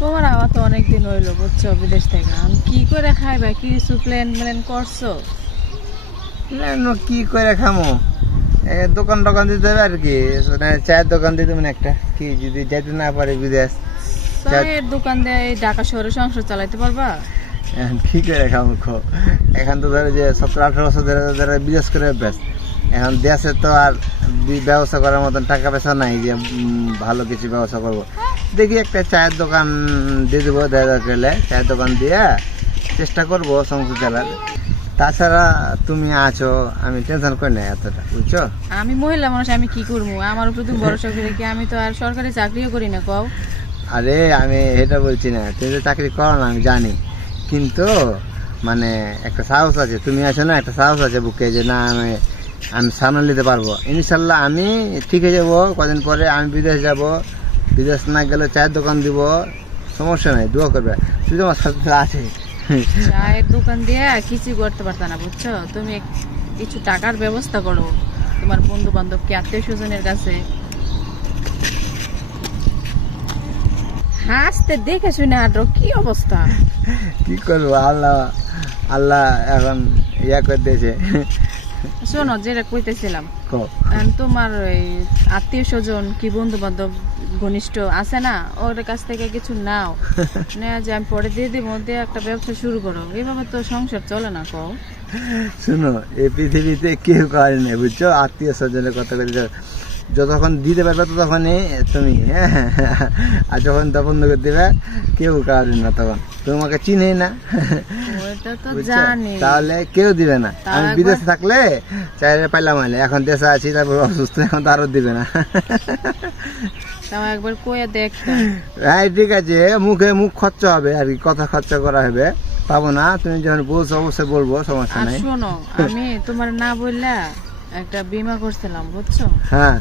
তোমার আবার তো অনেকদিন হইলো বুঝছো, বিদেশ থেকে আমি কি করে খাইবা, কি কিছু প্ল্যান করছো? না কি করে খামো, দোকান টোকান দিতে হবে আর কি, চায়ের দোকান দিতে মানে একটা কি, যদি যেতে না পারে বিদেশ চায়ের দোকান দিয়ে এই ঢাকা শহরে সংসার চালাইতে পারবা? এখন কি করে খামো এখন তো ধরো যে 17-18 বছর ধরে ধরে বিদেশ করে অভ্যাস, এখন দেশে তো আর ব্যবসা করার মতন টাকা পয়সা নাই যে ভালো কিছু ব্যবসা করবো। দেখি একটা চায়ের দোকান দিয়ে দেবো, দেখা গেলে চায়ের দোকান দিয়ে চেষ্টা করবো সংসার চালার। তাছাড়া তুমি আছো, আমি টেনশন করি না এতটা, বুঝছো? আমি মহিলা মানুষ, আমি কি করবো? আমার উপর তুমি ভরসা করে কি? আমি তো আর সরকারি চাকরিও করি না। কও আরে আমি এটা বলছি না, তুমি তো চাকরি করো না আমি জানি, কিন্তু মানে একটা সাহস আছে, তুমি আছো না, একটা সাহস আছে বুকে যে না আমি সামনে নিতে পারবো ইনশাল্লাহ। আমি ঠিক হয়ে যাবো কদিন পরে, আমি বিদেশ যাব, বিদেশ না গেলে চায়ের দোকান দিব, সমস্যা নাই, দোয়া করবে, তুই তোমার সাথে আছে। চায়ের দোকান দিয়ে কিছু করতে পারতা না বুঝছো? তুমি কিছু টাকার ব্যবস্থা করো তোমার বন্ধু বান্ধব কি আত্মীয় স্বজনের কাছে। হাসতে দেখে শুনে আটো কি অবস্থা? কি করবো, আল্লাহ আল্লাহ এখন ইয়া করে দিয়েছে। শোনো, যেটা কইতেছিলাম, তোমার আত্মীয় স্বজন কি বন্ধু বান্ধব ঘনিষ্ঠ আছে না, ওর কাছ থেকে কিছু নাও, নেওয়া যে আমি পরে দিয়ে দিব, দিয়ে একটা ব্যবসা শুরু করো, এইভাবে তো সংসার চলে না। কও শুনো, এই পৃথিবীতে কেউ করে না বুঝছো, আত্মীয় স্বজনের কথা যতক্ষণ দিতে পারবে ততক্ষণই তুমি, আর যখন তখন দিবে কেউ কারো না, তখন তোমাকে চিনে না, তাহলে কেউ দিবে না। আমি বিদেশে থাকলে চাইলে পাইলাম, এখন দেশে আছি, তারপর অসুস্থ, এখন তো আরো দিবে না। একবার কইয়া দেখ। হ্যাঁ ঠিক আছে, মুখ খরচা হবে আর কি, কথা খরচা করা হবে, পাবো না। তুমি যখন বলছো অবশ্যই বলবো, সমস্যা নাই। শোনো, আমি তোমার না বললা একটা বীমা করছিলাম বুঝছো? হ্যাঁ,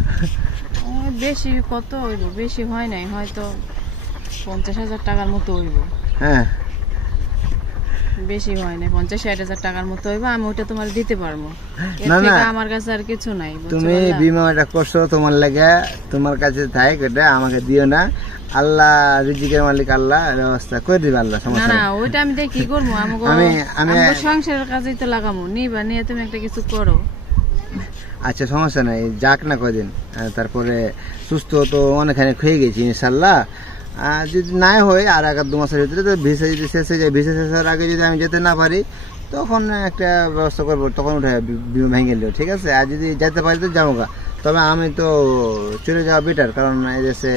বেশি কত হইব, বেশি হয় নাই, হয়তো 50,000 টাকার মতো হইব। হ্যাঁ বেশি হয় না, 50-60,000 টাকার মতো হইব। আমি ওটা তোমার দিতে পারবো, আমার কাছে আর কিছু নাই। তুমি বিমাটা করছো তোমার লাগে, তোমার কাছে থাক, এটা আমাকে দিও না। আল্লাহ রিজিকের মালিক, আল্লাহ ব্যবস্থা করে দিবে, আল্লাহ। সমস্যা না, ওইটা আমি কি করবো, আমি সংসারের কাজেই তো লাগামো। নিবা নিয়ে তুমি একটা কিছু করো। আচ্ছা সমস্যা নাই, যাক না কদিন, তারপরে সুস্থ তো অনেকখানি হয়ে গেছি ইনশাল্লাহ। যদি নাই হয় আর 1-2 মাসের ভিতরে, ভিসা যদি শেষ হয়ে যায়, ভিসা শেষের আগে যদি আমি যেতে না পারি, তখন একটা ব্যবস্থা করবো, তখন উঠে বিমা ভেঙে নিও, ঠিক আছে? আর যদি যেতে পারি তো যাবো গা, তবে আমি তো চলে যাওয়া বেটার, কারণ এই দেশে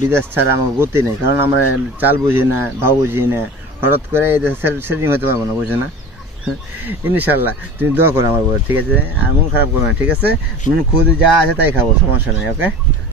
বিদেশ ছাড়া আমার গতি নেই, কারণ আমরা চাল বুঝি না, ভাব বুঝি না, হঠাৎ করে এই দেশে সেটিং হতে পারবো না, বুঝে না? ইনশাল্লাহ তুমি দোয়া করো আমার বউ, ঠিক আছে? আর মন খারাপ করবে না, ঠিক আছে? নুন খুদ যা আছে তাই খাবো, সমস্যা নেই, ওকে?